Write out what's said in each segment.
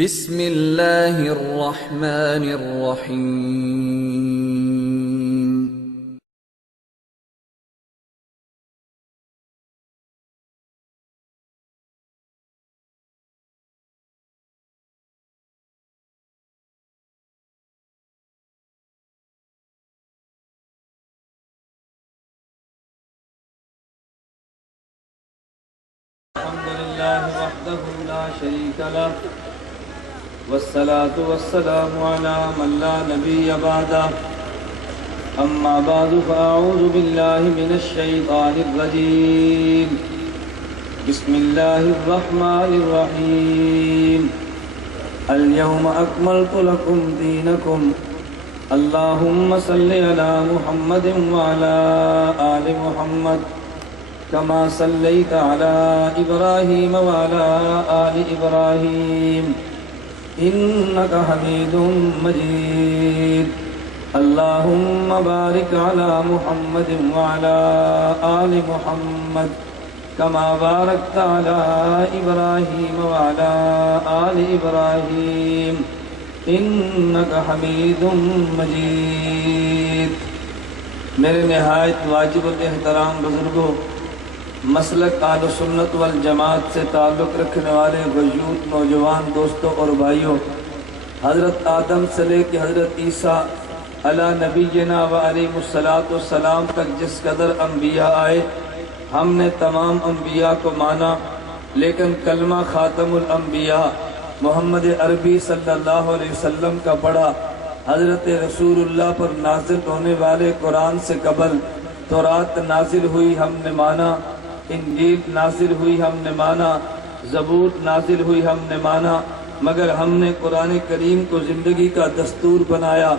بسم اللہ الرحمن الرحیم۔ الحمد لله وحده لا شريك له والصلاة والسلام على من لا نبي بعده أما بعد فأعوذ بالله من الشيطان الرجيم بسم الله الرحمن الرحيم اليوم أكملت لكم دينكم اللهم صل على محمد وعلى آل محمد كما صليت على إبراهيم وعلى آل إبراهيم إنك حميد مجيد اللهم بارك على محمد وعلى آل محمد كما باركت على إبراهيم وعلى آل إبراهيم إنك حميد مجيد۔ میرے نہایت واجب الاحترام بزرگوں، مسلک اہل سنت والجماعت سے تعلق رکھنے والے وجود نوجوان دوستوں اور بھائیوں، حضرت آدم سے لے کے حضرت عیسیٰ علی نبینا و علیہ السلام تک جس قدر انبیاء آئے، ہم نے تمام انبیاء کو مانا، لیکن کلمہ خاتم الانبیاء محمد عربی صلی اللہ علیہ وسلم کا پڑھا۔ حضرت رسول اللہ پر نازل ہونے والے قرآن سے قبل تورات نازل ہوئی، ہم نے مانا، انجیل نازل ہوئی، ہم نے مانا، زبور نازل ہوئی، ہم نے مانا، مگر ہم نے قرآن کریم کو زندگی کا دستور بنایا۔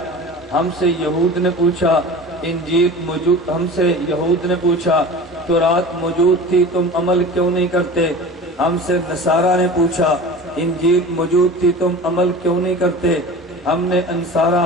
ہم سے یہود نے پوچھا انجیل موجود، ہم سے یہود نے پوچھا تورات موجود تھی، تم عمل کیوں نہیں کرتے؟ ہم سے نصارہ نے پوچھا انجیل موجود تھی، تم عمل کیوں نہیں کرتے؟ ہم نے انصارہ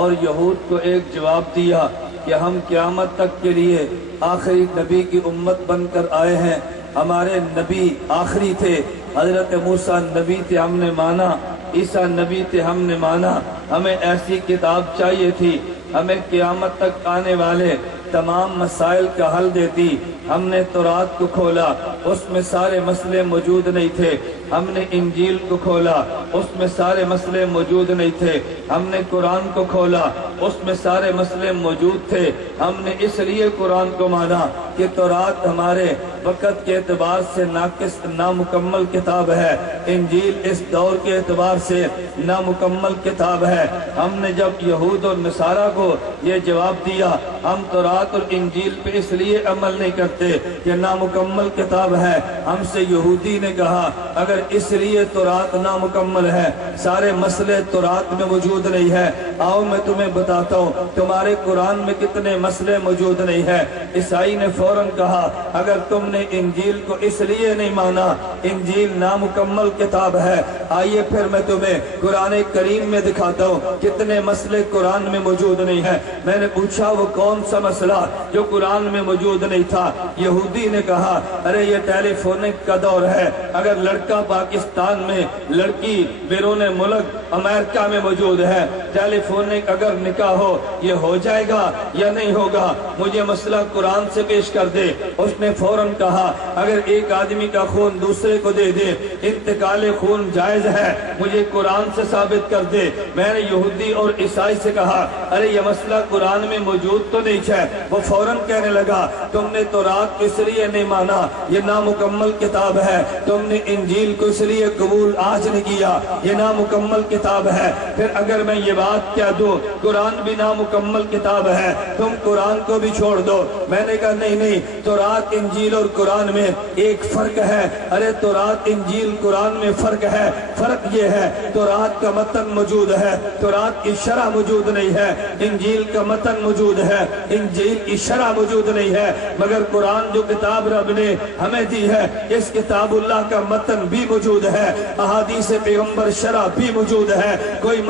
اور یہود کو ایک جواب دیا کہ ہم قیامت تک کے لیے آخری نبی کی امت بن کر آئے ہیں، ہمارے نبی آخری تھے، حضرت موسیٰ نبی تھے، ہم نے مانا، عیسیٰ نبی تھے، ہم نے مانا، ہمیں ایسی کتاب چاہیے تھی ہمیں قیامت تک آنے والے تمام مسائل کا حل دیتی۔ ہم نے تورات کو کھولا، اس میں سارے مسئلے موجود نہیں تھے۔ ہم نے انجیل کو کھولا، اس میں سارے مسئلے موجود نہیں تھے۔ ہم نے قرآن کو کھولا، اس میں سارے مسئلے موجود تھے۔ ہم نے اس لیے قرآن کو مانا کہ تورات ہمارے وقت کے اعتبار سے ناقص نامکمل کتاب ہے، انجیل اس دور کے اعتبار سے نامکمل کتاب ہے۔ ہم نے جب یہود اور نصارہ کو یہ جواب دیا ہم تورات اور انجیل پہ اس لیے عمل نہیں کرتے کہ نامکمل کتاب ہے، ہم سے یہودی نے کہا اگر اس لیے تورات نامکمل ہے، سارے مسئلے تورات میں موجود نہیں ہے، آؤ میں تمہیں بتاتا ہوں تمہارے قرآن میں کتنے مسئلے موجود نہیں ہے۔ عیسائی نے فوراً کہا اگر تم نے انجیل کو اس لیے نہیں مانا انجیل نامکمل کتاب ہے، آئیے پھر میں تمہیں قرآن کریم میں دکھاتا ہوں کتنے مسئلے قرآن میں موجود نہیں ہے۔ میں نے پوچھا وہ کون سا مسئلہ جو قرآن میں موجود نہیں تھا؟ یہودی نے کہا ارے یہ ٹیلی فونک کا دور ہے، اگر لڑکا پاکستان میں لڑکی بیرون ملک امریکہ میں موجود ہے، ٹیلی فونک اگر نکاح ہو یہ ہو جائے گا یا نہیں ہوگا؟ مجھے مسئلہ قرآن سے پیش کر دے۔ اس نے فوراً کہا اگر ایک آدمی کا خون دوسرے کو دے دے انتقال خون جائز ہے، مجھے قرآن سے ثابت کر دے۔ میں نے یہودی اور عیسائی سے کہا ارے یہ مسئلہ قرآن میں موجود تو نہیں ہے۔ وہ فوراً کہنے لگا تم نے تورات کو اس لیے نہیں مانا یہ نامکمل کتاب ہے، تم نے انجیل کو اس لیے قبول آج نہیں کیا یہ نامکمل کتاب ہے۔ پھر اگر میں یہ بات کہہ دوں قرآن بھی نامکمل کتاب ہے تم قرآن کو بھی چھوڑ دو؟ میں نے کہا نہیں نہیں، تورات انجیل اور قرآن میں ایک فرق ہے۔ ارے تورات انجیل قرآن میں فرق ہے، فرق یہ ہے تورات کا متن موجود ہے، تورات کی شرح موجود نہیں ہے، انجیل کا متن موجود ہے، انجیل کی شرح موجود نہیں ہے، مگر قرآن جو کتاب رب نے ہمیں دی ہے اس کتاب اللہ کا متن بھی موجود ہے، احادیث پیغمبر شرح بھی موجود ہے۔ کوئی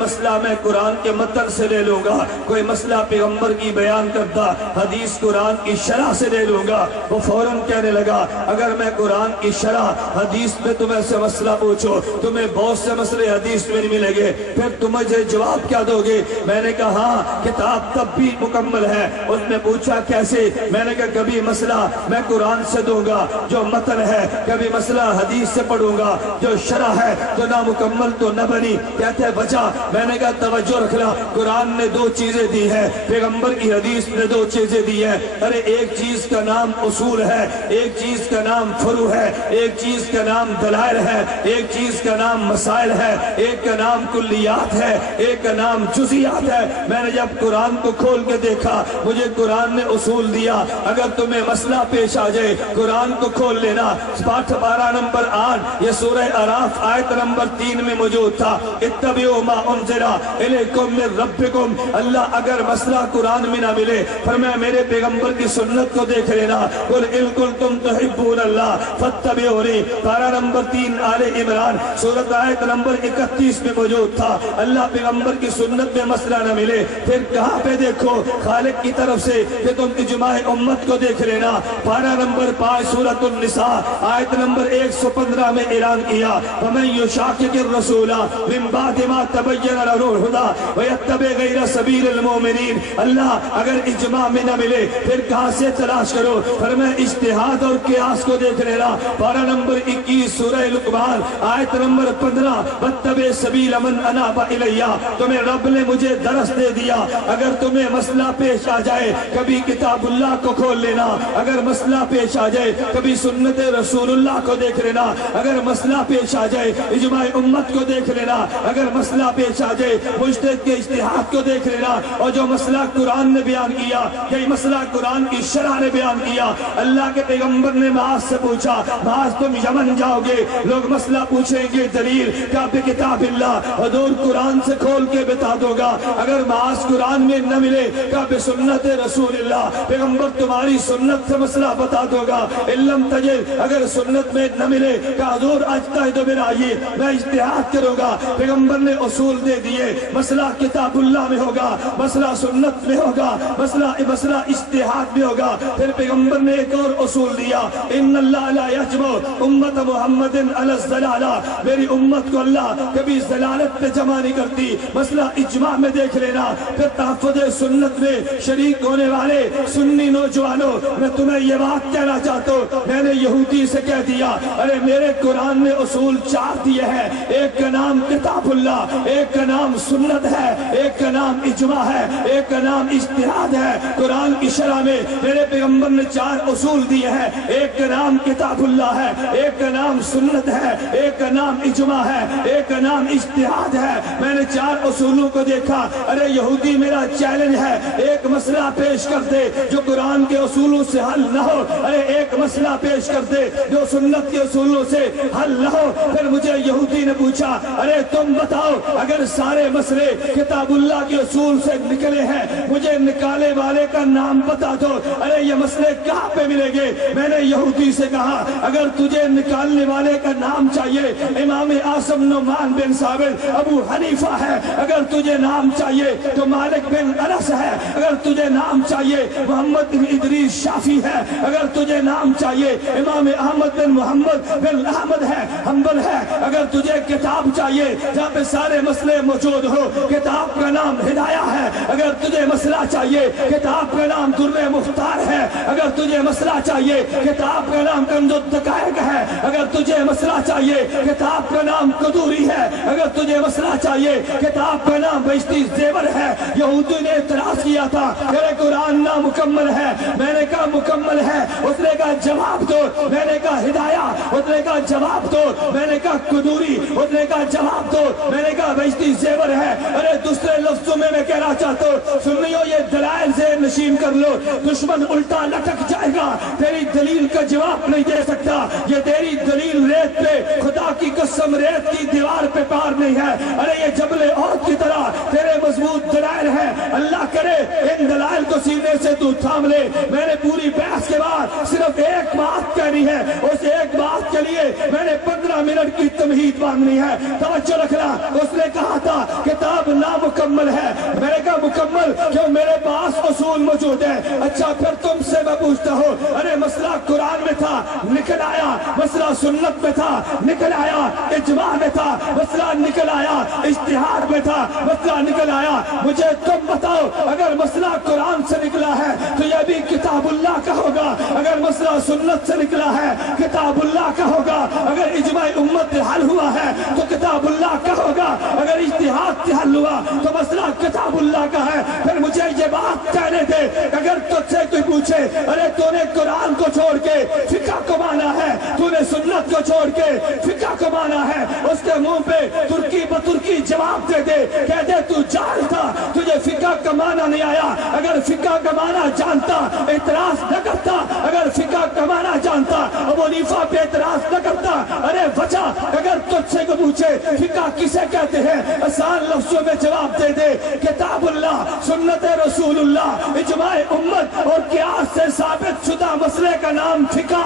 مسئلہ میں قرآن کے متن سے لے لوں گا، کوئی مسئلہ پیغمبر کی بیان کردہ حدیث قرآن کی شرح سے لے لوں گا۔ وہ فوراً کہنے لگا اگر میں قرآن کی شرح حدیث میں تمہیں سے مسئلہ پوچھو تمہیں بہت سے مسئلے حدیث میں نہیں ملیں گے، پھر تم مجھے جواب کیا دو گے؟ میں نے کہا ہاں کتاب تب بھی مکمل ہے۔ اس نے پوچھا کیسے؟ میں نے کہا کبھی مسئلہ میں قرآن سے دوں گا جو متن ہے، کبھی مسئلہ حدیث سے پڑھوں گا جو شرح ہے، تو نہ مکمل تو نہ بنی۔ کہتے ہیں وجہ؟ میں نے کہا توجہ رکھنا، قرآن نے دو چیزیں دی ہیں، پیغمبر کی حدیث نے دو چیزیں دی ہیں۔ ارے ایک چیز کا نام اصول ہے، ایک چیز کا نام فروع ہے، ایک چیز کا نام دلائل ہے، ایک چیز کا نام مسائل ہے، ایک کا نام کلیات ہے، ایک کا نام جزیات ہے۔ میں نے جب قرآن کو کھول کے دیکھا مجھے قرآن نے اصول دیا، اگر تمہیں مسئلہ پیش آ جائے قرآن کو کھول لینا۔ پاٹھ 12 نمبر 8 یہ سورہ اعراف آیت نمبر 3 میں موجود تھا، اتبعوا ما انزل الیکم من ربکم۔ اللہ اگر مسئلہ قرآن میں نہ ملے فرمایا میرے پیغمبر کی سنت کو دیکھ لینا، قل ان کنتم تحبون اللہ فاتبعونی۔ 12 نمبر 3 آل عمران سورۃ آیت نمبر 31 میں موجود تھا۔ اللہ پیغمبر کی سنت میں مسئلہ نہ ملے پھر کہاں پہ دیکھو؟ خالق کی طرف سے کہ تم اجماع امت کو دیکھ لینا۔ 12 نمبر 5 سورۃ النساء آیت نمبر 115 میں اعلان کیا وَمَن يُشَاقِقِ الرَّسُولَ مِن بَعْدِ مَا تَبَيَّنَ لَهُ الْهُدَىٰ وَيَتَّبِعْ غَيْرَ سَبِيلِ الْمُؤْمِنِينَ۔ اللہ اگر اجماع میں نہ ملے پھر کہاں سے تلاش کرو؟ فرمایا اجتہاد اور قیاس کو دیکھ لینا۔ 12 نمبر 21 سورہ لقمان آیت نمبر 15 وَاتَّبِعْ سَبِيلَ مَنْ أَنَابَ إِلَيَّ۔ تمہیں رب نے مجھے درس دے دیا، اگر تمہیں مسئلہ پیش آ جائے کبھی کتاب اللہ کو کھول لینا، اگر مسئلہ پیش آ جائے کبھی سنت رسول اللہ کو دیکھ لینا، اگر مسئلہ پیش آ جائے اجماع امت کو دیکھ لینا، اگر مسئلہ پیش آ جائے مجتہد کے اجتہاد کو دیکھ لینا۔ اور جو مسئلہ قرآن نے بیان کیا یہی مسئلہ قرآن کی شرح نے بیان کیا۔ اللہ کے پیغمبر نے معاذ سے پوچھا معاذ تم یمن جاؤ گے، لوگ مسئلہ پوچھیں گے دلیل کیا بکتاب اللہ، حضور قرآن سے کھول کے بتا دو گا۔ اگر معاذ قرآن میں نہ ملے کیا بسنت رسول اللہ، پیغمبر تمہاری سنت سے مسئلہ بتا دو گا۔ علم تجد اگر سنت میں نہ ملے کہ حضور اجتہد برائے میں اجتہاد کروں گا۔ پیغمبر نے اصول دے دیے، مسئلہ کتاب اللہ میں ہوگا، مسئلہ سنت میں ہوگا، مسئلہ اجتہاد میں ہوگا۔ پھر پیغمبر نے ایک اور اصول دیا ان اللہ لا یجمع امت محمد علی الضلالہ، میری امت کو اللہ کبھی ضلالت پہ جمع نہیں کرتی۔ مسئلہ اجماع میں دیکھ لینا۔ پھر تحفظ سنت میں شریک ہونے والے سنی نوجوانوں میں تمہیں یہ بات کہنا چاہتا ہوں، میں نے یہودی سے کہہ دیا ارے میرے قرآن نے اصول 4 دیے ہیں، ایک کا نام کتاب اللہ، ایک کا نام سنت ہے، ایک کا نام اجماع ہے، ایک کا نام اجتہاد ہے۔ قرآن کی شرح میں میرے پیغمبر نے 4 اصول دیے ہیں، ایک کا نام کتاب اللہ ہے، ایک کا نام سنت ہے، ایک کا نام اجماع ہے، ایک کا نام اجتہاد ہے۔ میں نے 4 اصولوں کو دیکھا، ارے یہودی میرا چیلنج ہے ایک مسئلہ پیش کر دے جو قرآن کے اصولوں سے حل نہ ہو، ارے ایک مسئلہ پیش کر دے جو سنت کے اصولوں سے حل نہ ہو۔ پھر مجھے یہودی نے پوچھا ارے تم بتاؤ اگر سارے مسئلے کتاب اللہ کے اصول سے نکلے ہیں مجھے نکالے والے کا نام بتا دو، ارے یہ مسئلے کہاں پہ ملیں گے؟ میں نے یہودی سے کہا اگر تجھے نکالنے والے کا نام چاہیے امام اعظم نعمان بن ثابت ابو حنیفہ ہے، اگر تجھے نام چاہیے تو مالک بن انس ہے، اگر تجھے نام چاہیے محمد بن ادریس شافی ہے، اگر تجھے نام چاہیے امام احمد بن محمد بن احمد ہے حنبل ہے، اگر تجھے کتاب چاہیے جہاں پہ سارے مسئلے موجود ہو کتاب کا نام ہدایہ ہے، اگر تجھے مسئلہ چاہیے کتاب کا نام در مختار ہے، اگر تجھے مسئلہ چاہیے کتاب کا نام کنز الدقائق ہے، اگر تجھے مسئلہ چاہیے کتاب کا نام قدوری ہے، اگر تجھے مسئلہ چاہیے کتاب کا نام بہشتی زیور ہے۔ یہودی نے اعتراض کیا تھا کہ قرآن نامکمل ہے، میں نے کہا مکمل ہے، اس نے کہا جواب دو، میں نے کہا ہدایہ، اس نے کہا جواب دو، میں نے کہا قدوری، اس نے کہا جواب دو، میں نے کہا بہشتی زیور ہے۔ ارے دوسرے لفظوں میں کہنا چاہتا ہوں سنیو یہ دلائل سے نشین کر لو، دشمن الٹا لٹک جائے گا، تیری دلیل کا جواب نہیں دے سکتا، یہ تیری دلیل ریت پہ خدا کی قسم ریت کی دیوار پہ پار نہیں ہے، ارے یہ جبل عہد کی طرح تیرے مضبوط دلائل ہیں، اللہ کرے ان دلائل کو سینے سے تو تھام لے۔ میں نے پوری بحث کے بعد صرف ایک بات کہنی ہے، اس ایک بات کے لیے میں نے 15 منٹ کی تمہید مانگنی ہے، توجہ رکھنا۔ اس نے کہا تھا کتاب نامکمل ہے، میں نے کہا مکمل کیوں، میرے پاس اصول موجود ہے۔ اچھا پھر تم سے میں پوچھتا ہوں، ارے مسئلہ قرآن میں تھا نکل آیا، مسئلہ سنت میں تھا نکل آیا، اجماع میں تھا مسئلہ نکل آیا، اجتہاد میں تھا مسئلہ نکل آیا، مجھے تم بتاؤ اگر مسئلہ قرآن سے نکلا ہے تو یہ بھی کتاب اللہ کا ہوگا، اگر مسئلہ سنت سے نکلا ہے کتاب اللہ کا ہوگا، اگر اجماع امت حل ہوا ہے تو کتاب اللہ کا ہوگا، اگر اجتہاد سے حل ہوا تو مسئلہ کتاب اللہ کا ہے۔ پھر مجھے یہ بات کہنے دے، اگر تجھ سے کوئی پوچھے ارے تو نے قرآن کو چھوڑ کے فقہ کو مانا ہے، تو نے سنت کو چھوڑ کے فقہ کو مانا ہے، اس کے منہ پہ ترکی بترکی جواب دے دے، کہہ دے تو جاہل تھا، تجھے فقہ کا مانا نہیں آیا، اگر فقہ کا مانا جانتا اعتراض نہ کرتا، اگر فقہ کا مانا جانتا ابو حنیفہ پہ اعتراض نہ کرتا۔ ارے وجہ اگر تجھ سے کو پوچھے فقہ کسے کہتے ہیں، آسان لفظوں میں جواب دے دے، کتاب اللہ، سنت رسول اللہ، اجماع امت اور قیاس سے ثابت شدہ مسئلے کا نام فقہ۔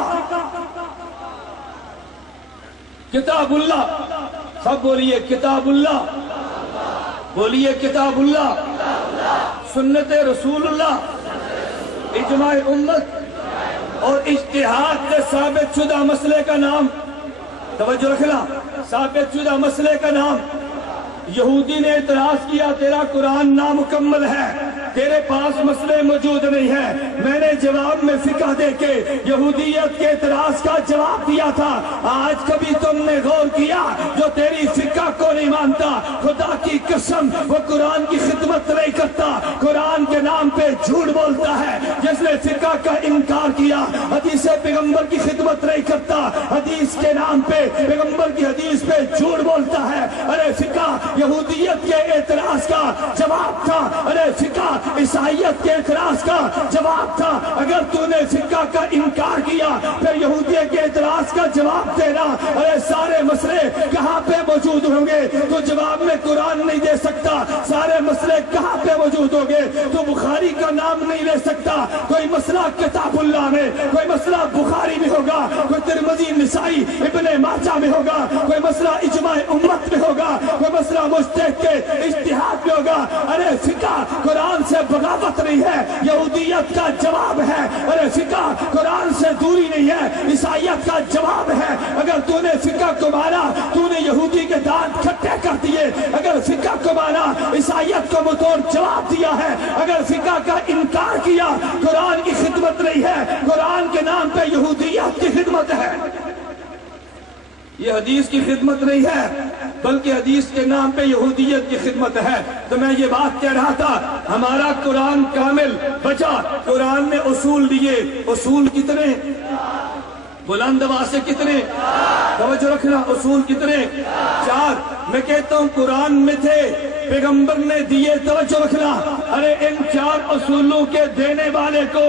کتاب اللہ، سب بولیے کتاب اللہ، بولیے کتاب اللہ، سنت رسول اللہ، اجماع امت اور اجتہاد سے ثابت شدہ مسئلے کا نام، توجہ رکھنا، ثابت شدہ مسئلے کا نام۔ یہودی نے اعتراض کیا تیرا قرآن نامکمل ہے، تیرے پاس مسئلے موجود نہیں ہے، میں نے جواب میں فقہ دے کے یہودیت کے اعتراض کا جواب دیا تھا۔ آج کبھی تم نے غور کیا جو تیری فقہ کو نہیں مانتا، خدا کی قسم وہ قرآن کی خدمت نہیں کرتا، قرآن کے نام پہ جھوٹ بولتا ہے۔ جس نے فقہ کا انکار کیا حدیث پیغمبر کی خدمت نہیں کرتا، حدیث کے نام پہ پیغمبر کی حدیث پہ جھوٹ بولتا ہے۔ ارے فقہ یہودیت کے اعتراض کا جواب تھا، ارے فقہ عیسائیت کے اعتراض کا جواب تھا۔ اگر تو نے فقہ کا انکار کیا پھر یہودیت کے اعتراض کا جواب دینا، ارے سارے مسئلے کہاں پہ موجود ہوں گے؟ تو جواب میں قرآن نہیں دے سکتا، سارے مسئلے کہاں پہ موجود ہوں گے؟ تو بخاری کا نام نہیں لے سکتا، کوئی مسئلہ کتاب اللہ میں، کوئی مسئلہ بخاری میں ہوگا، کوئی ترمذی نسائی ابن ماجہ میں ہوگا، کوئی مسئلہ اجماع امت میں ہوگا، کوئی مسئلہ مجتہد کے اجتہاد میں ہوگا۔ ارے فقہ قرآن سے بغاوت نہیں ہے، یہودیت کا جواب ہے۔ ارے فقہ قرآن سے دوری نہیں ہے، عیسائیت کا جواب ہے۔ اگر تو نے فقہ کو مانا تو نے یہودی کے دانت کھٹے کر دیے، اگر فقہ کو مانا عیسائیت کو متوڑ جواب دیا ہے۔ اگر فقہ کا انکار کیا قرآن کی خدمت نہیں ہے، قرآن کے نام پہ یہودیت کی خدمت ہے، یہ حدیث کی خدمت نہیں ہے بلکہ حدیث کے نام پہ یہودیت کی خدمت ہے۔ تو میں یہ بات کہہ رہا تھا، ہمارا قرآن کامل بچا، قرآن نے اصول دیے، اصول کتنے؟ بلند آواز سے کتنے؟ توجہ رکھنا، اصول کتنے؟ 4۔ میں کہتا ہوں قرآن میں تھے، پیغمبر نے دیے، توجہ رکھنا۔ ارے ان 4 اصولوں کے دینے والے کو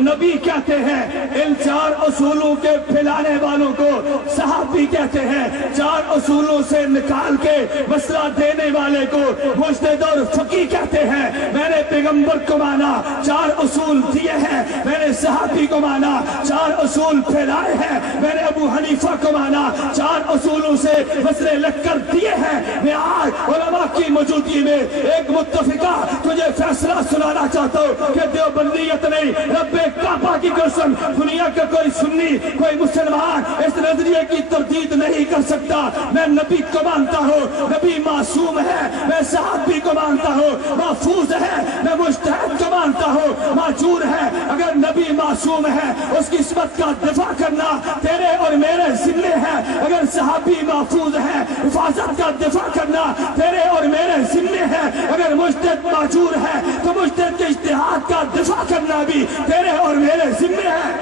نبی کہتے ہیں، ان 4 اصولوں کے پھیلانے والوں کو صحابی کہتے ہیں، 4 اصولوں سے نکال کے مسئلہ دینے والے کو مجتہد اور فقیہ کہتے ہیں۔ میں نے پیغمبر کو مانا، 4 اصول دیے ہیں، میں نے صحابی کو مانا، 4 اصول پھیلائے ہیں، میں نے ابو حنیفہ کو مانا، 4 اصولوں سے مسئلے لکھ کر دیے ہیں۔ میں آج علماء کی موجودگی میں ایک متفقہ تجھے فیصلہ سنانا چاہتا ہوں کہ دیوبندیت نہیں، رب کعبہ کی قسم دنیا کا کوئی سنی کوئی مسلمان اس نظریے کی تردید نہیں کر سکتا۔ میں نبی کو مانتا ہوں، نبی معصوم ہے، میں صحابی کو مانتا ہوں، محفوظ ہے، میں مجتہد کو مانتا ہوں، معجور ہے۔ اگر نبی معصوم ہے اس کی عصمت کا دفاع کرنا تیرے اور میرے ذمے ہے، اگر صحابی محفوظ ہے حفاظت کا دفاع کرنا تیرے اور میرے ذمے ہے، اگر مجتہد معجور ہے تو مجتہد کے اجتہاد کا دفاع کرنا بھی تیرے اور میرے ذمے ہے۔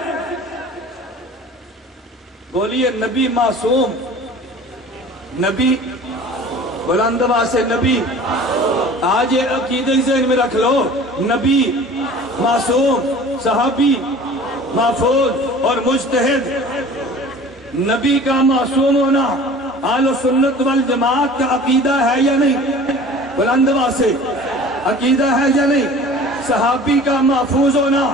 بولیے نبی معصوم، نبی بلند آواز سے نبی، آج یہ عقیدہ ذہن میں رکھ لو، نبی معصوم، صحابی محفوظ اور مجتہد۔ نبی کا معصوم ہونا اہل سنت والجماعت کا عقیدہ ہے یا نہیں؟ بلند آواز سے عقیدہ ہے یا نہیں؟ صحابی کا محفوظ ہونا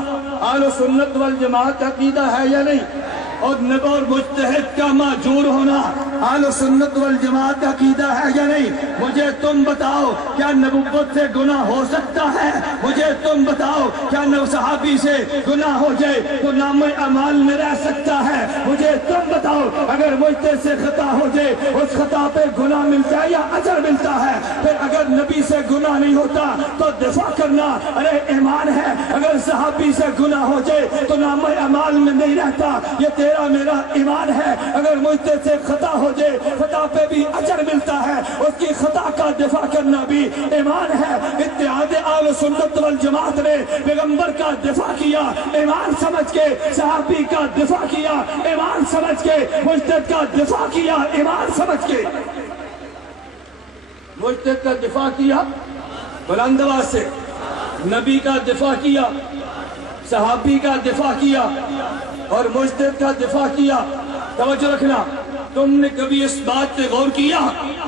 اہل سنت والجماعت کا عقیدہ ہے یا نہیں؟ اور نبی اور مجتہد کا معذور ہونا اہل سنت والجماعت کا عقیدہ ہے یا نہیں؟ مجھے تم بتاؤ کیا نبوت سے گناہ ہو سکتا ہے؟ مجھے تم بتاؤ کیا صحابی سے گناہ ہو جائے تو نام اعمال میں رہ سکتا ہے؟ مجھے تم بتاؤ اگر مجتہد سے خطا ہو جائے اس خطا پہ گناہ ملتا ہے یا اجر ملتا ہے؟ پھر اگر نبی سے گناہ نہیں ہوتا تو دفاع کرنا ارے ایمان ہے، اگر صحابی سے گناہ ہو جائے تو نام اعمال میں نہیں رہتا، یہ تیرا میرا ایمان ہے۔ اگر مجتہد سے خطا ہو جائے خطا پہ بھی اجر ملتا ہے، اس کی خطا کا دفاع کرنا بھی ایمان ہے۔ اتحاد اہل سنت والجماعت نے پیغمبر کا دفاع کیا ایمان سمجھ کے، صحابی کا دفاع کیا ایمان سمجھ کے، مجتہد کا دفاع کیا ایمان سمجھ کے۔ مجتہد کا دفاع کیا بلند آواز سے، نبی کا دفاع کیا، صحابی کا دفاع کیا اور مجتہد کا دفاع کیا۔ توجہ رکھنا، تم نے کبھی اس بات پہ غور کیا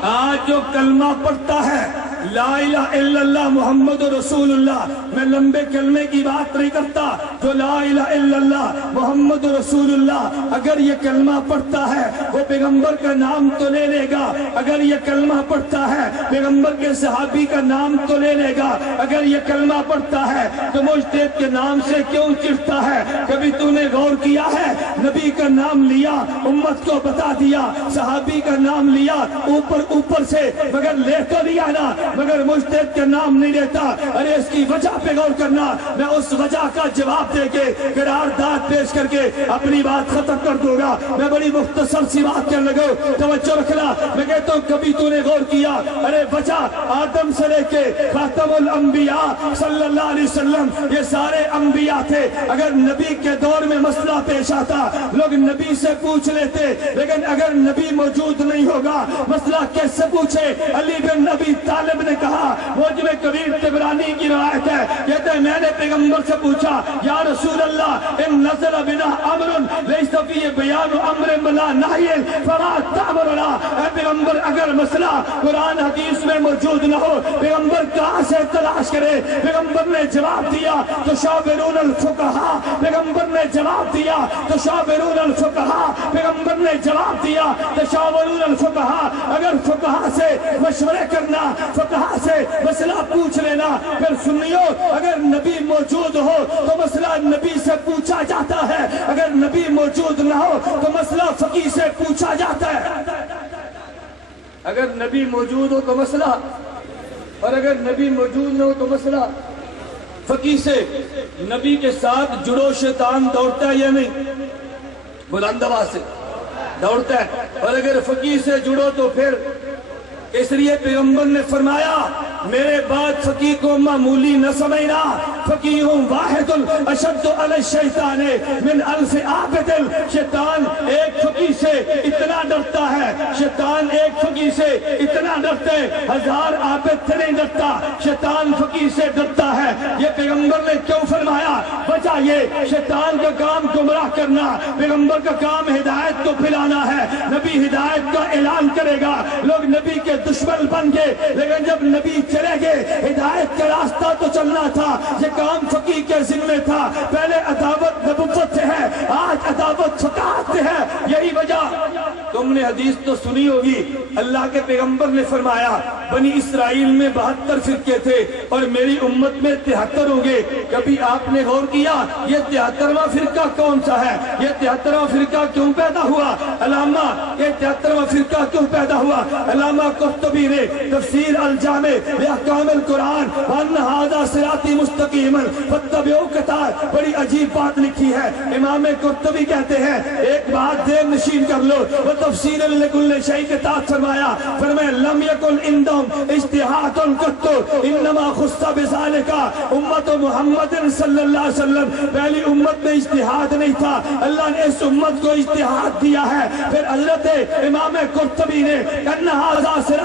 آج جو کلمہ پڑھتا ہے لا الہ الا اللہ محمد رسول اللہ، میں لمبے کلمے کی بات نہیں کرتا، جو لا الہ الا اللہ محمد رسول اللہ اگر یہ کلمہ پڑھتا ہے وہ پیغمبر کا نام تو لے لے گا، اگر یہ کلمہ پڑھتا ہے پیغمبر کے صحابی کا نام تو لے لے گا، اگر یہ کلمہ پڑھتا ہے تو مجتہد کے نام سے کیوں چڑھتا ہے؟ کبھی تو نے غور کیا ہے؟ نبی کا نام لیا امت کو بتا دیا، صحابی کا نام لیا اوپر سے مگر لے تو لیا نا، مگر مجتہد کا نام نہیں لیتا۔ ارے اس کی وجہ پہ غور کرنا، میں اس وجہ کا جواب دے کے قرارداد پیش کر کے اپنی بات ختم کر دوں گا۔ میں بڑی مختصر سی بات کرنے لگا، توجہ رکھنا۔ میں کہتا ہوں کبھی تو نے غور کیا ارے وجہ آدم سے لے کے خاتم الانبیاء صلی اللہ علیہ وسلم یہ سارے انبیاء تھے، اگر نبی کے دور میں مسئلہ پیش آتا لوگ نبی سے پوچھ لیتے، لیکن اگر نبی موجود نہیں ہوگا مسئلہ کیسے پوچھے؟ علی بن ابی طالب نے کہا، موجب کبیر طبرانی کی روایت ہے، کہتے ہیں میں نے پیغمبر سے پوچھا یا رسول اللہ ان نزل بنا امر لیس فی بیان امر بلا نہی فما تأمرنا، اے پیغمبر اگر مسئلہ قرآن حدیث میں موجود نہ ہو پیغمبر کہاں سے تلاش کرے؟ پیغمبر نے جواب دیا تشاورون الفقہاء، پیغمبر نے جواب دیا تشاورون الفقہاء، پیغمبر نے جواب دیا تشاورون الفقہاء، اگر فقہاء سے مشورے کرنا، فقہاء سے مسئلہ پوچھ لینا۔ پھر سنیو، اگر نبی موجود ہو تو مسئلہ نبی سے پوچھا جاتا ہے، اگر نبی موجود نہ ہو تو مسئلہ فقیہ سے پوچھا جاتا ہے۔ اگر نبی موجود ہو تو مسئلہ، اور اگر نبی موجود نہ ہو تو مسئلہ فقیہ سے۔ نبی کے ساتھ جڑو شیطان دوڑتا ہے یا نہیں؟ بلند آواز سے دوڑتا ہے، اور اگر فقیہ سے جڑو تو پھر اس لیے پیغمبر نے فرمایا میرے بعد فقیہ کو معمولی نہ سمجھنا، فقیہ واحد اشد علی الشیطان من الف عابد، شیطان ایک فقیہ سے اتنا ڈرتا ہے، شیطان ایک فقیہ سے اتنا ڈرتا ہے، ہزار عابد سے نہیں ڈرتا، شیطان فقیہ سے ڈرتا ہے۔ یہ پیغمبر نے کیوں فرمایا؟ وجہ یہ شیطان کا کام گمراہ کرنا، پیغمبر کا کام ہدایت کو پھیلانا ہے۔ نبی ہدایت کا اعلان کرے گا، لوگ نبی کے دشمن بن گئے، لیکن جب نبی چلے گئے ہدایت کا راستہ تو چلنا تھا، یہ کام فقیہ کے ذمہ تھا۔ پہلے عداوت نبوت سے ہے، آج عداوت فقاہت سے ہے۔ یہی وجہ تم نے حدیث تو سنی ہوگی، اللہ کے پیغمبر نے فرمایا بنی اسرائیل میں 72 فرقے تھے اور میری امت میں 73 ہوں گے۔ کبھی آپ نے غور کیا یہ 73واں فرقہ کون سا ہے؟ یہ 73واں فرقہ کیوں پیدا ہوا؟ علامہ یہ 73واں فرقہ کیوں پیدا ہوا؟ علامہ قرطبی نے تفسیر الجامع لأحکام القرآن وَأَنَّ هَذَا صِرَاطِي مُسْتَقِيمًا فَاتَّبِعُوهُ کہتا بڑی عجیب بات لکھی ہے۔ امام قرطبی کہتے ہیں ایک بات ذہن نشین کر لو، وہ تفسیر لکل شیء کے تحت فرمایا لم یکن عندهم اجتہاد قط انما خص بذلك امت محمد صلی اللہ علیہ وسلم، پہلی امت میں اجتہاد نہیں تھا، اللہ نے اس امت کو اجتہاد دیا ہے۔ پھر حضرت امام قرطبی نے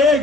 1,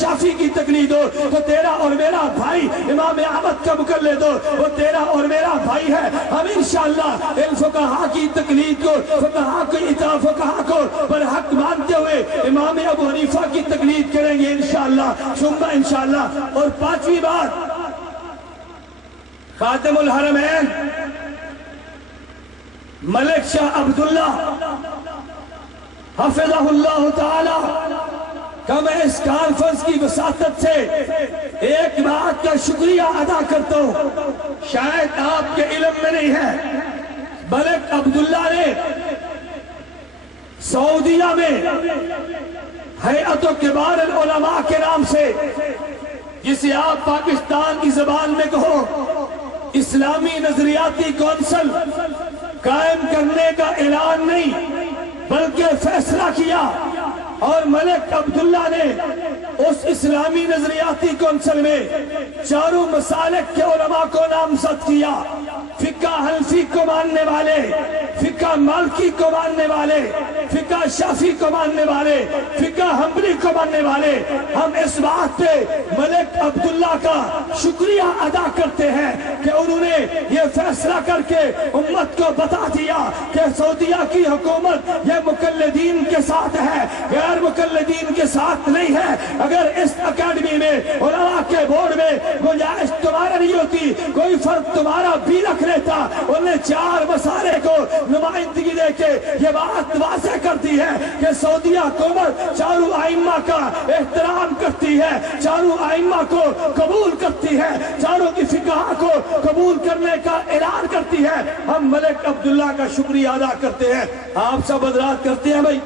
شافعی کی تقلید ہو تو تیرا اور میرا بھائی امام احمد کا مقلد ہو وہ تیرا اور میرا بھائی ہے. ہم انشاءاللہ ان فقہا کی تقلید کو فقہا کو برحق مانتے ہوئے امام ابو حنیفہ کی تقلید کریں گے انشاءاللہ ثم انشاءاللہ. اور پانچویں بات، خاتم الحرمین ملک شاہ عبداللہ حفظہ اللہ تعالی کا میں اس کانفرنس کی وساطت سے ایک بات کا شکریہ ادا کرتا ہوں، شاید آپ کے علم میں نہیں ہے. ملک عبداللہ نے سعودیہ میں ہیئت و کبار العلماء کے نام سے، جسے آپ پاکستان کی زبان میں کہو اسلامی نظریاتی کونسل، قائم کرنے کا اعلان نہیں بلکہ فیصلہ کیا. اور ملک عبداللہ نے اس اسلامی نظریاتی کونسل میں چاروں مسالک کے علماء کو نامزد کیا، فقہ حنفی کو ماننے والے، فقہ مالکی کو ماننے والے، فقہ شافعی کو ماننے والے، فقہ حنبلی کو ماننے والے. ہم اس بات پہ ملک عبداللہ کا شکریہ ادا کرتے ہیں کہ انہوں نے یہ فیصلہ کر کے امت کو بتا دیا کہ سعودیہ کی حکومت یہ مقلدین کے ساتھ ہے، غیر مقلدین کے ساتھ نہیں ہے. اگر اس اکیڈمی میں علماء کے بورڈ میں گنجائش تمہارا نہیں ہوتی، کوئی فرق تمہارا بھی رکھ لیتا. انہیں چار مسالے کو نمائندگی دے کے یہ بات واضح کرتی ہے کہ سعودیہ حکومت چاروں ائمہ کا احترام کرتی ہے، چاروں ائمہ کو قبول کرتی ہے، چاروں کی فقہ کو قبول کرنے کا اعلان کرتی ہے. ہم ملک عبداللہ کا شکریہ ادا کرتے ہیں. آپ سب حضرات کرتے ہیں بھائی،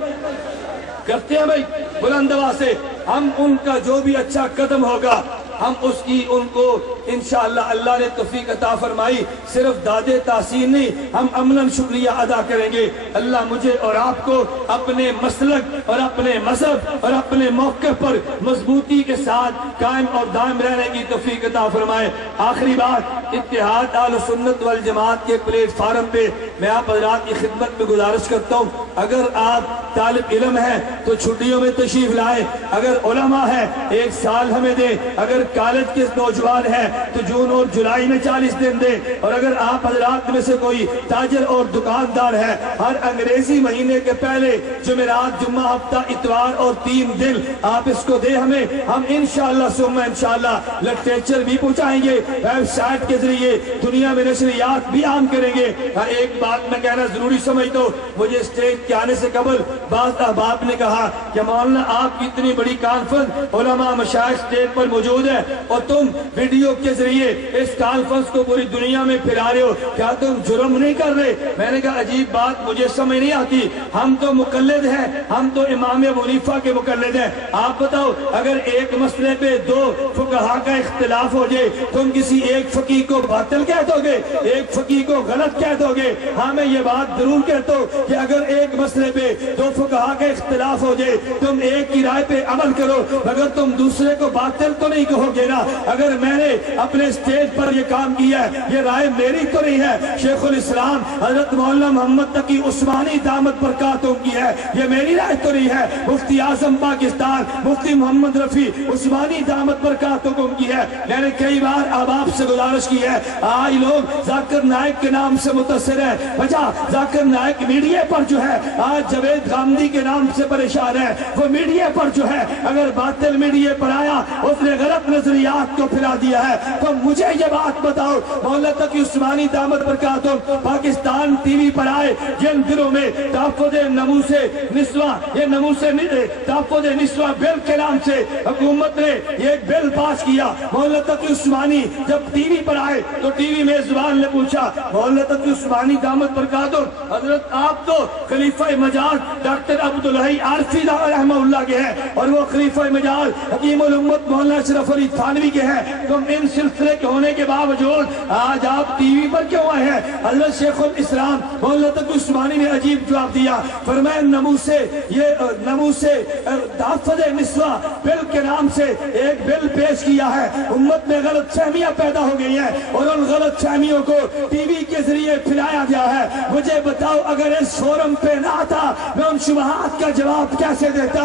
کرتے ہیں بھائی بلند آواز سے. ہم ان کا جو بھی اچھا قدم ہوگا ہم اس کی ان کو انشاءاللہ اللہ نے توفیق عطا فرمائی صرف داد تحسین نہیں، ہم عملاً شکریہ ادا کریں گے. اللہ مجھے اور آپ کو اپنے مسلک اور اپنے مذہب اور اپنے موقع پر مضبوطی کے ساتھ قائم اور دائم رہنے کی توفیق عطا فرمائے. آخری بات، اتحاد اہل سنت والجماعت کے پلیٹ فارم پہ میں آپ حضرات کی خدمت میں گزارش کرتا ہوں، اگر آپ طالب علم ہیں تو چھٹیوں میں تشریف لائیں، اگر علماء ہیں ایک سال ہمیں دیں، اگر کالج کے نوجوان ہیں تو جون اور جولائی میں 40 دن دیں، اور اگر آپ حضرات میں سے کوئی تاجر اور دکاندار ہے ہر انگریزی مہینے کے پہلے جمعرات، جمعہ، ہفتہ، اتوار اور 3 دن آپ اس کو دیں ہمیں. ہم انشاءاللہ ثم انشاءاللہ لٹریچر بھی پہنچائیں گے، ویب سائٹ کے ذریعے دنیا میں نشریات بھی عام کریں گے. ایک بات میں کہنا ضروری سمجھتا ہوں، مجھے اسٹیج کے آنے سے قبل بعض احباب نے کہا کہ مولانا آپ کی اتنی بڑی کانفرنس علماء مشائخ اسٹیج پر موجود ہے اور تم ویڈیو کے ذریعے اس کانفرنس کو پوری دنیا میں پھیلا رہے ہو، کیا تم جرم نہیں کر رہے؟ میں نے کہا عجیب بات مجھے سمجھ نہیں آتی، ہم تو مقلد ہیں، ہم تو امام ابو حنیفہ کے مقلد ہیں. آپ بتاؤ اگر ایک مسئلے پہ 2 فقہا کا اختلاف ہو جائے تم کسی ایک فقیہ کو باطل کہہ دو گے، ایک فقیہ کو غلط کہہ دو گے؟ ہاں میں یہ بات ضرور کہتا ہوں کہ اگر ایک مسئلے پہ 2 فقہا کا اختلاف ہو جائے تم ایک کی رائے پہ عمل کرو، مگر تم دوسرے کو باطل تو نہیں کہو گے نا. اگر میں نے اپنے اسٹیج پر یہ کام کیا ہے یہ رائے میری تو نہیں ہے، شیخ الاسلام حضرت مولانا محمد تقی عثمانی دامت برکاتہم کی ہے، یہ میری رائے تو نہیں ہے. مفتی اعظم پاکستان مفتی محمد رفیع عثمانی دامت برکاتہم کی ہے. میں نے کئی بار آپ سے گزارش کی ہے، آج لوگ ذاکر نائک کے نام سے متاثر ہے، وجہ ذاکر نائک میڈیا پر جو ہے آج جاوید غامدی کے نام سے پریشان ہے. وہ میڈیا پر جو ہے اگر باطل میڈیا پر آیا اس نے غلط نظریات کو پھیلا دیا ہے. تو مجھے یہ بات بتاؤ، مولانا تقی عثمانی دامت برکاتہم پاکستان ٹی وی پر آئے جن دنوں میں تحفظ ناموس نسواں، یہ ناموس تحفظ نسواں بل کے نام سے حکومت نے ایک بل پاس کیا. مولانا تقی عثمانی جب ٹی وی پر آئے تو ٹی وی میں زبان نے پوچھا مولانا تقی عثمانی دامت برکاتہم حضرت آپ تو خلیفہ مجاز ڈاکٹر عبدالحی عارفی رحمہ اللہ کے ہیں اور وہ خلیفہ مجاز حکیم الامت مولانا اشرف علی تھانوی کے ہیں، تم ان سلسلے کے ہونے کے باوجود آج آپ ٹی وی پر کیوں آئے ہیں؟ حضرت شیخ الاسلام مولانا تقی عثمانی نے عجیب جواب دیا، فرمایا ناموس تحفظ نسواں بل کے نام سے ایک بل پیش کیا ہے، امت میں غلط فہمیاں پیدا ہو گئی ہیں اور ان غلط فہمیوں کو ٹی وی کے ذریعے پھیلایا گیا ہے. مجھے بتاؤ اگر اس فورم پہ نہ آتا میں ان شبہات کا جواب کیسے دیتا،